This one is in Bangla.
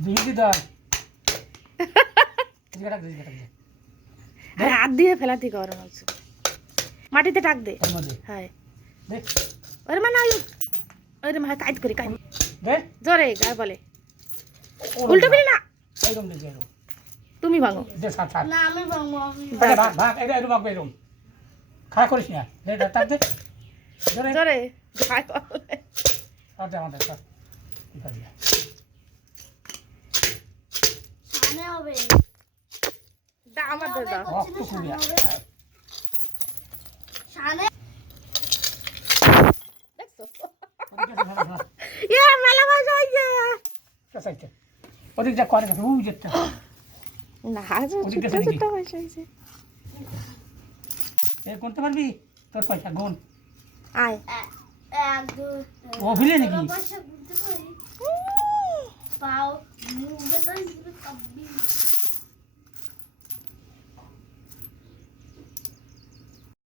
বিহি দাও জিগাটা দে হাত দিয়ে ফেলাতে করো হচ্ছে মাটিতে টাক দে ওর মধ্যে হ্যাঁ দে ওরে মানে ওরে মানে টাইট করে কাই দে জোরে আর বলে উল্টো বিলি না একদম দে এরকম তুমি ভাঙো দে সাত সাত না আমি ভাঙবো আমি আরে ভাগ ভাগ এটা এরকম ভাগ এরকম খারাপ করিস না দে টাক দে জোরে জোরে আর দে আমাদের স্যার ঠিক আছে সামনে হবে দা আমাদের দাও রক্ত কুড়িয়া সামনে ইয়া মেলা মজা হইছে ওদিক যা করে গেছে উই যেতে না আজ ওদিক ছোট গেছে নাকি? ছোট মজা হইছে এ কোনতে পারবি তোর পয়সা গুণ আয় এক দুই ও ভিলে নাকি পয়সা গুনতে পারি পাও মুভে তো কাব্বি